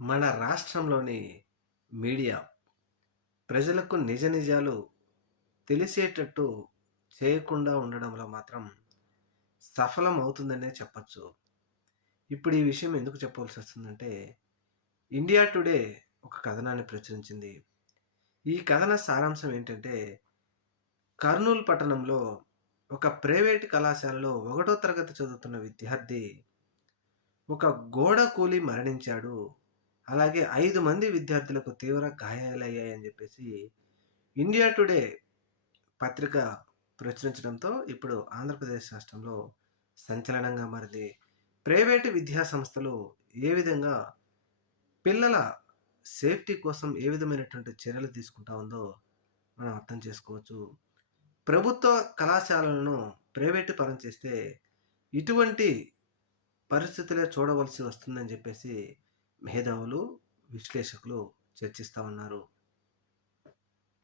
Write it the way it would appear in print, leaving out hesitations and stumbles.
మన రాష్ట్రంలోని మీడియా ప్రజలకు నిజ నిజాలు తెలిసేటట్టు చేయకుండా ఉండడంలో మాత్రం సఫలం అవుతుందనే చెప్పచ్చు. ఇప్పుడు ఈ విషయం ఎందుకు చెప్పవలసి వస్తుందంటే, ఇండియా టుడే ఒక కథనాన్ని ప్రచురించింది. ఈ కథన సారాంశం ఏంటంటే, కర్నూలు పట్టణంలో ఒక ప్రైవేట్ కళాశాలలో ఒకటో తరగతి చదువుతున్న విద్యార్థి ఒక గోడ కూలి మరణించాడు. అలాగే 5 మంది విద్యార్థులకు తీవ్ర గాయాలయ్యాయని జెప్పేసి ఇండియా టుడే పత్రిక ప్రచురించడంతో ఇప్పుడు ఆంధ్రప్రదేశ్ రాష్ట్రంలో సంచలనంగా మారింది. ప్రైవేటు విద్యా సంస్థలు ఏ విధంగా పిల్లల సేఫ్టీ కోసం ఏ విధమైనటువంటి చర్యలు తీసుకుంటా ఉందో మనం అర్థం చేసుకోవచ్చు. ప్రభుత్వ కళాశాలలను ప్రైవేటు పరం చేస్తే ఇటువంటి పరిస్థితులే చూడవలసి వస్తుందని చెప్పేసి మేధావులు, విశ్లేషకులు చర్చిస్తా ఉన్నారు.